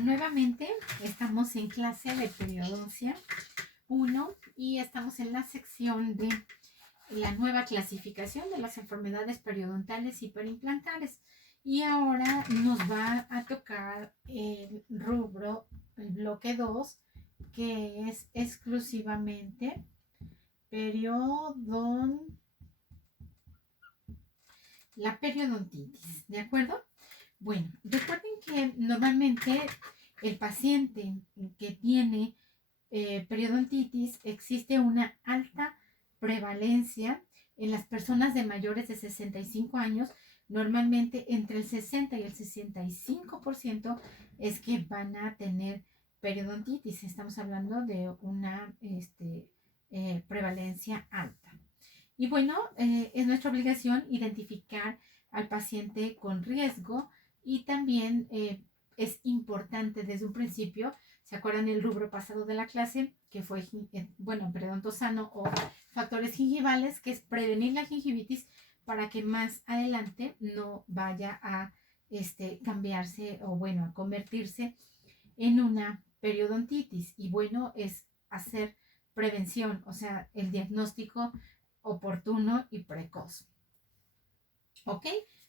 Nuevamente estamos en clase de periodoncia 1 y estamos en la sección de la nueva clasificación de las enfermedades periodontales y periimplantales. Y ahora nos va a tocar el rubro, el bloque 2, que es exclusivamente la periodontitis, ¿de acuerdo? Bueno, recuerden que normalmente el paciente que tiene periodontitis existe una alta prevalencia en las personas de mayores de 65 años. Normalmente entre el 60 y el 65% es que van a tener periodontitis. Estamos hablando de una prevalencia alta. Y bueno, es nuestra obligación identificar al paciente con riesgo y también es importante desde un principio. ¿Se acuerdan el rubro pasado de la clase? Que fue, periodonto sano o factores gingivales, que es prevenir la gingivitis para que más adelante no vaya a cambiarse o bueno, a convertirse en una periodontitis. Y bueno, es hacer prevención, o sea, el diagnóstico oportuno y precoz. ¿Ok?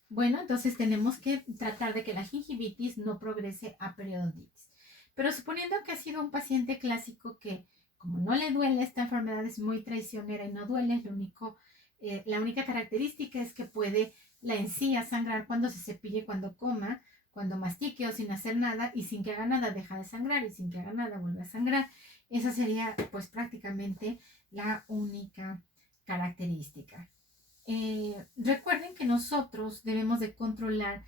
Bueno, entonces tenemos que tratar de que la gingivitis no progrese a periodontitis. Pero suponiendo que ha sido un paciente clásico que, como no le duele, esta enfermedad es muy traicionera y no duele, la única característica es que puede la encía sangrar cuando se cepille, cuando coma, cuando mastique o sin hacer nada, y sin que haga nada deja de sangrar, y sin que haga nada vuelve a sangrar. Esa sería pues prácticamente la única característica. Recuerden que nosotros debemos de controlar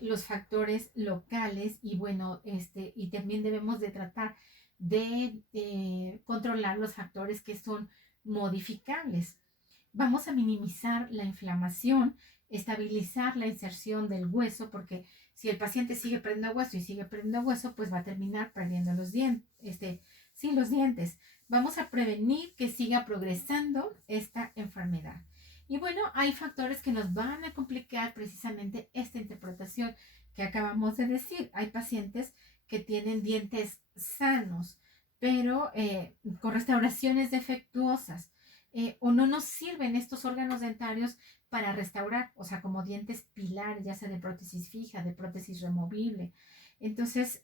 los factores locales y bueno, y también debemos de tratar de controlar los factores que son modificables. Vamos a minimizar la inflamación, estabilizar la inserción del hueso, porque si el paciente sigue perdiendo hueso y sigue perdiendo hueso, pues va a terminar perdiendo los dientes, los dientes. Vamos a prevenir que siga progresando esta enfermedad. Y bueno, hay factores que nos van a complicar precisamente esta interpretación que acabamos de decir. Hay pacientes que tienen dientes sanos, pero con restauraciones defectuosas, o no nos sirven estos órganos dentarios para restaurar, o sea, como dientes pilares, ya sea de prótesis fija, de prótesis removible. Entonces,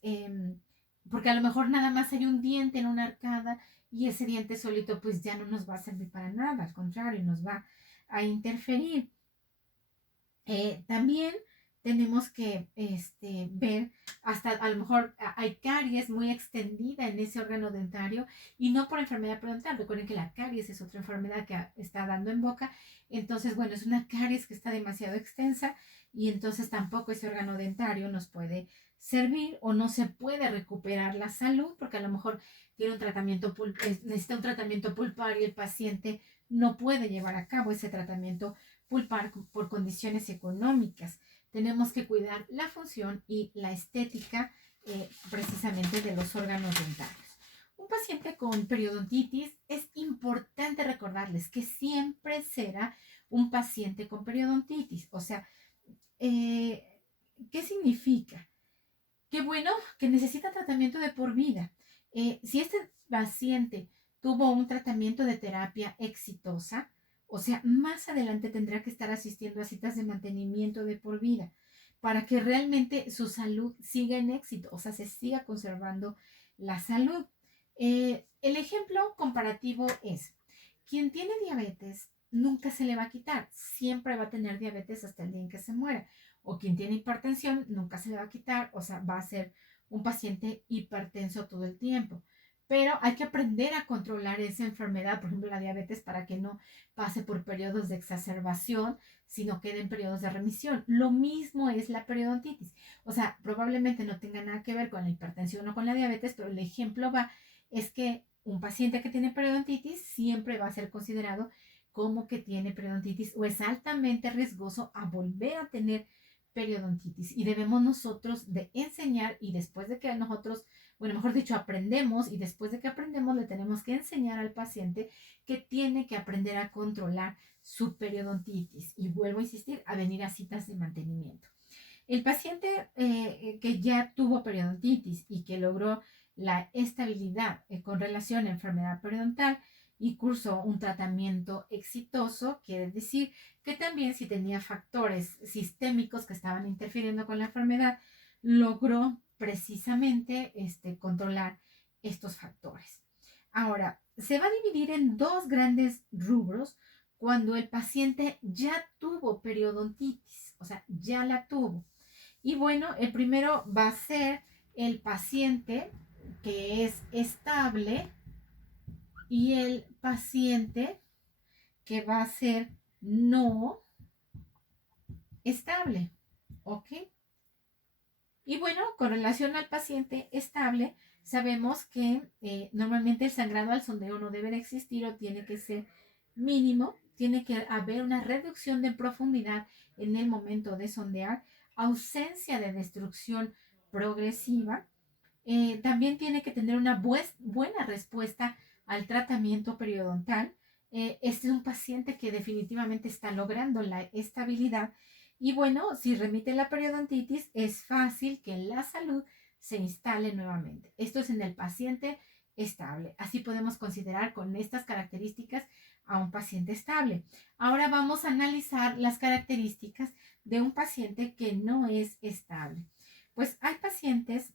porque a lo mejor nada más hay un diente en una arcada y ese diente solito pues ya no nos va a servir para nada, al contrario, nos va a interferir. También tenemos que ver, hasta a lo mejor hay caries muy extendida en ese órgano dentario y no por enfermedad periodontal. Recuerden que la caries es otra enfermedad que está dando en boca. Entonces, bueno, es una caries que está demasiado extensa y entonces tampoco ese órgano dentario nos puede servir o no se puede recuperar la salud porque a lo mejor tiene un tratamiento necesita un tratamiento pulpar y el paciente no puede llevar a cabo ese tratamiento pulpar por condiciones económicas. Tenemos que cuidar la función y la estética precisamente de los órganos dentarios. Un paciente con periodontitis, es importante recordarles que siempre será un paciente con periodontitis. O sea, ¿qué significa? Qué bueno que necesita tratamiento de por vida. Si este paciente tuvo un tratamiento de terapia exitosa, o sea, más adelante tendrá que estar asistiendo a citas de mantenimiento de por vida para que realmente su salud siga en éxito, o sea, se siga conservando la salud. El ejemplo comparativo es, quien tiene diabetes nunca se le va a quitar, siempre va a tener diabetes hasta el día en que se muera. O quien tiene hipertensión nunca se le va a quitar, o sea, va a ser un paciente hipertenso todo el tiempo. Pero hay que aprender a controlar esa enfermedad, por ejemplo, la diabetes, para que no pase por periodos de exacerbación, sino quede en periodos de remisión. Lo mismo es la periodontitis. O sea, probablemente no tenga nada que ver con la hipertensión o con la diabetes, pero el ejemplo es que un paciente que tiene periodontitis siempre va a ser considerado como que tiene periodontitis o es altamente riesgoso a volver a tener periodontitis, y debemos nosotros de enseñar, y después de que nosotros, bueno, mejor dicho, aprendemos, y después de que aprendemos le tenemos que enseñar al paciente que tiene que aprender a controlar su periodontitis, y vuelvo a insistir, a venir a citas de mantenimiento. El paciente que que ya tuvo periodontitis y que logró la estabilidad con relación a enfermedad periodontal y cursó un tratamiento exitoso, quiere decir que también si tenía factores sistémicos que estaban interfiriendo con la enfermedad, logró precisamente controlar estos factores. Ahora, se va a dividir en dos grandes rubros cuando el paciente ya tuvo periodontitis, o sea, ya la tuvo. Y bueno, el primero va a ser el paciente que es estable y el paciente que va a ser no estable, ¿ok? Y bueno, con relación al paciente estable, sabemos que normalmente el sangrado al sondeo no debe de existir o tiene que ser mínimo, tiene que haber una reducción de profundidad en el momento de sondear, ausencia de destrucción progresiva. También tiene que tener una buena respuesta al tratamiento periodontal. Este es un paciente que definitivamente está logrando la estabilidad. Y bueno, si remite la periodontitis, es fácil que la salud se instale nuevamente. Esto es en el paciente estable. Así podemos considerar con estas características a un paciente estable. Ahora vamos a analizar las características de un paciente que no es estable. Pues hay pacientes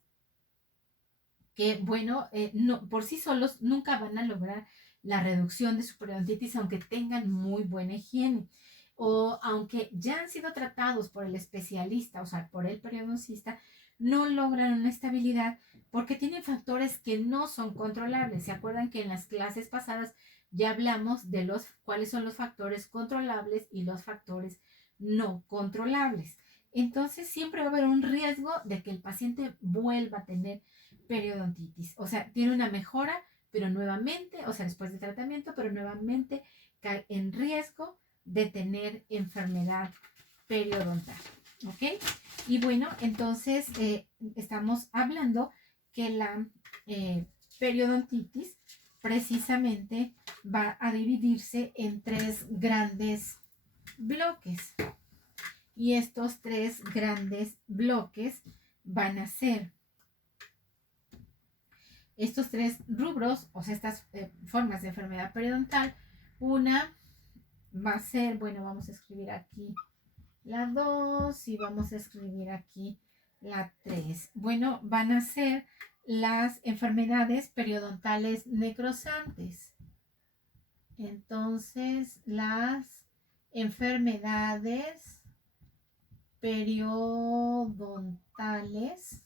que, bueno, no, por sí solos nunca van a lograr la reducción de su periodontitis aunque tengan muy buena higiene o aunque ya han sido tratados por el especialista, o sea, por el periodoncista, no logran una estabilidad porque tienen factores que no son controlables. ¿Se acuerdan que en las clases pasadas ya hablamos de cuáles son los factores controlables y los factores no controlables? Entonces siempre va a haber un riesgo de que el paciente vuelva a tener periodontitis. O sea, tiene una mejora, pero nuevamente, o sea, después de tratamiento, pero nuevamente cae en riesgo de tener enfermedad periodontal. ¿Ok? Y bueno, entonces estamos hablando que la periodontitis precisamente va a dividirse en tres grandes bloques. Y estos tres grandes bloques van a ser estos tres rubros, o sea, estas formas de enfermedad periodontal. Una va a ser, bueno, vamos a escribir aquí la 2 y vamos a escribir aquí la 3. Bueno, van a ser las enfermedades periodontales necrosantes. Entonces, las enfermedades periodontales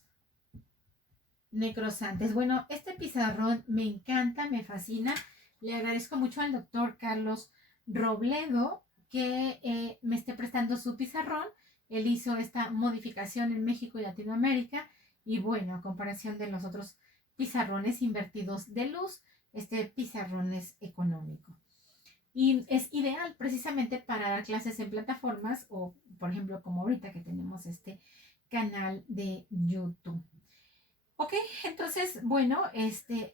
necrosantes. Bueno, este pizarrón me encanta, me fascina. Le agradezco mucho al doctor Carlos Robledo que me esté prestando su pizarrón. Él hizo esta modificación en México y Latinoamérica. Y bueno, a comparación de los otros pizarrones invertidos de luz, este pizarrón es económico. Y es ideal precisamente para dar clases en plataformas o, por ejemplo, como ahorita que tenemos este canal de YouTube. Ok, entonces, bueno,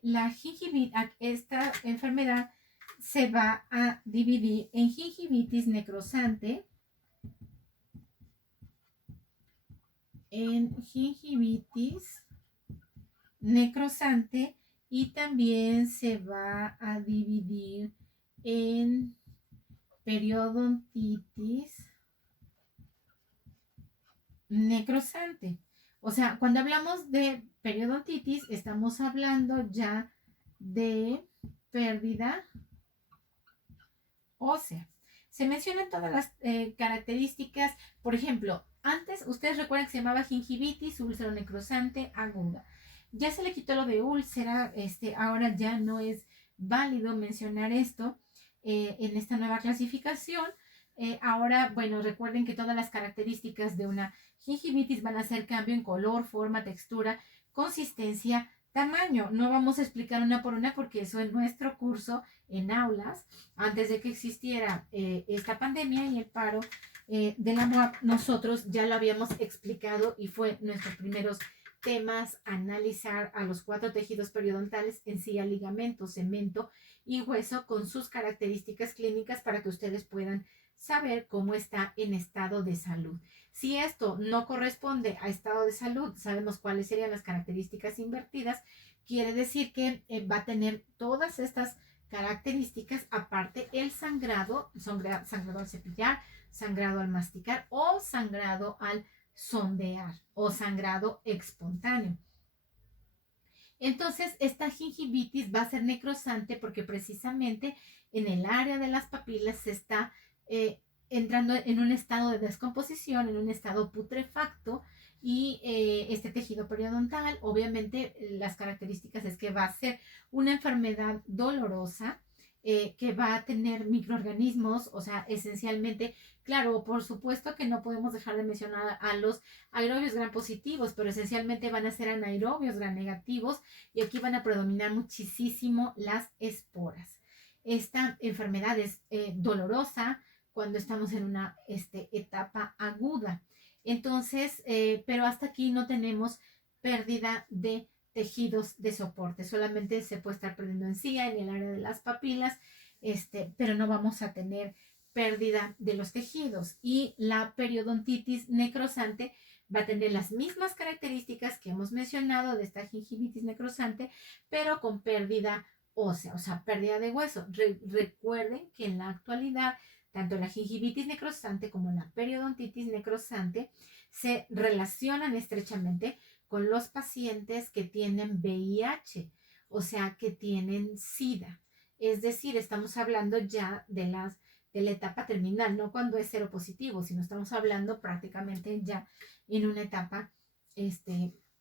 la gingivitis, esta enfermedad se va a dividir en gingivitis necrosante, y también se va a dividir en periodontitis necrosante. O sea, cuando hablamos de periodontitis, estamos hablando ya de pérdida ósea. Se mencionan todas las características. Por ejemplo, antes ustedes recuerdan que se llamaba gingivitis úlcero necrosante aguda. Ya se le quitó lo de úlcera, ahora ya no es válido mencionar esto en esta nueva clasificación. Ahora, bueno, recuerden que todas las características de una gingivitis van a ser cambio en color, forma, textura, consistencia, tamaño. No vamos a explicar una por una porque eso en nuestro curso en aulas, antes de que existiera esta pandemia y el paro de la MOAP, nosotros ya lo habíamos explicado y fue nuestros primeros temas analizar a los 4 tejidos periodontales, encía, ligamento, cemento y hueso con sus características clínicas para que ustedes puedan saber cómo está en estado de salud. Si esto no corresponde a estado de salud, sabemos cuáles serían las características invertidas, quiere decir que va a tener todas estas características, aparte el sangrado, sangrado al cepillar, sangrado al masticar o sangrado al sondear o sangrado espontáneo. Entonces, esta gingivitis va a ser necrosante porque precisamente en el área de las papilas se está entrando en un estado de descomposición, en un estado putrefacto, y este tejido periodontal, obviamente las características es que va a ser una enfermedad dolorosa, que va a tener microorganismos, o sea, esencialmente, claro, por supuesto que no podemos dejar de mencionar a los aerobios gram positivos, pero esencialmente van a ser anaerobios gram negativos, y aquí van a predominar muchísimo las esporas. Esta enfermedad es dolorosa cuando estamos en una etapa aguda. Entonces, pero hasta aquí no tenemos pérdida de tejidos de soporte, solamente se puede estar perdiendo encía en el área de las papilas, pero no vamos a tener pérdida de los tejidos. Y la periodontitis necrosante va a tener las mismas características que hemos mencionado de esta gingivitis necrosante, pero con pérdida ósea, o sea, pérdida de hueso. Recuerden que en la actualidad tanto la gingivitis necrosante como la periodontitis necrosante se relacionan estrechamente con los pacientes que tienen VIH, o sea, que tienen SIDA. Es decir, estamos hablando ya de la etapa terminal, no cuando es seropositivo, sino estamos hablando prácticamente ya en una etapa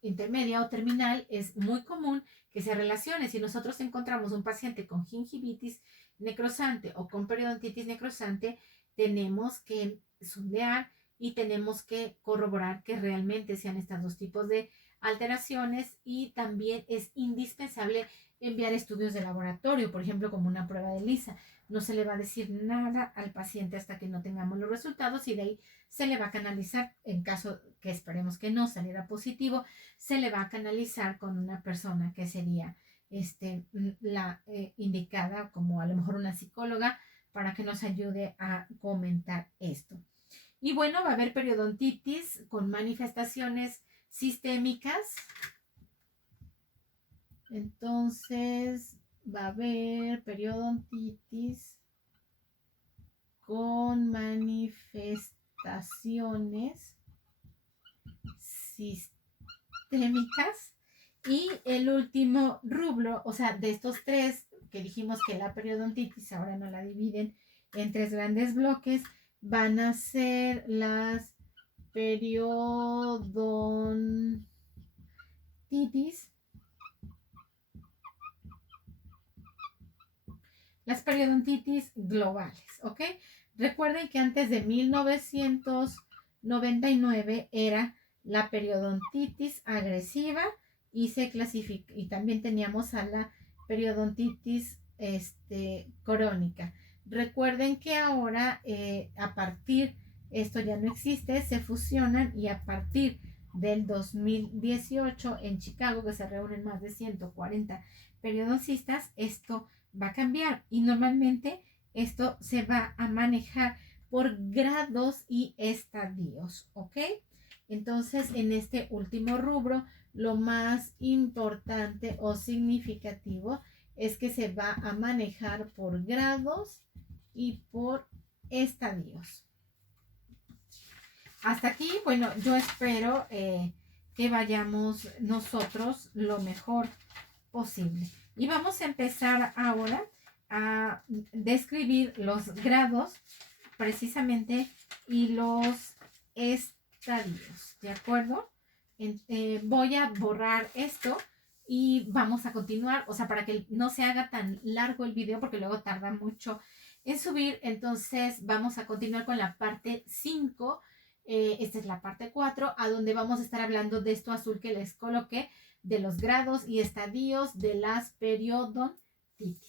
intermedia o terminal. Es muy común que se relacione. Si nosotros encontramos un paciente con gingivitis necrosante o con periodontitis necrosante, tenemos que sondear y tenemos que corroborar que realmente sean estos dos tipos de alteraciones, y también es indispensable enviar estudios de laboratorio, por ejemplo, como una prueba de lisa. No se le va a decir nada al paciente hasta que no tengamos los resultados, y de ahí se le va a canalizar, en caso que esperemos que no saliera positivo, se le va a canalizar con una persona que sería la indicada, como a lo mejor una psicóloga, para que nos ayude a comentar esto. Y bueno, va a haber periodontitis con manifestaciones sistémicas. Entonces, va a haber periodontitis con manifestaciones sistémicas. Y el último rubro, o sea, de estos tres que dijimos que la periodontitis ahora no la dividen en tres grandes bloques, van a ser las periodontitis. Las periodontitis globales, ¿ok? Recuerden que antes de 1999 era la periodontitis agresiva, y se clasifica, y también teníamos a la periodontitis crónica. Recuerden que ahora a partir, esto ya no existe, se fusionan, y a partir del 2018 en Chicago, que se reúnen más de 140 periodoncistas, esto va a cambiar, y normalmente esto se va a manejar por grados y estadios, ¿ok? Entonces, en este último rubro, lo más importante o significativo es que se va a manejar por grados y por estadios. Hasta aquí, bueno, yo espero que vayamos nosotros lo mejor posible. Y vamos a empezar ahora a describir los grados precisamente y los estadios, ¿de acuerdo? Voy a borrar esto y vamos a continuar, o sea, para que no se haga tan largo el video, porque luego tarda mucho en subir. Entonces vamos a continuar con la parte 5. Esta es la parte 4, a donde vamos a estar hablando de esto azul que les coloqué, de los grados y estadios de las periodontitis.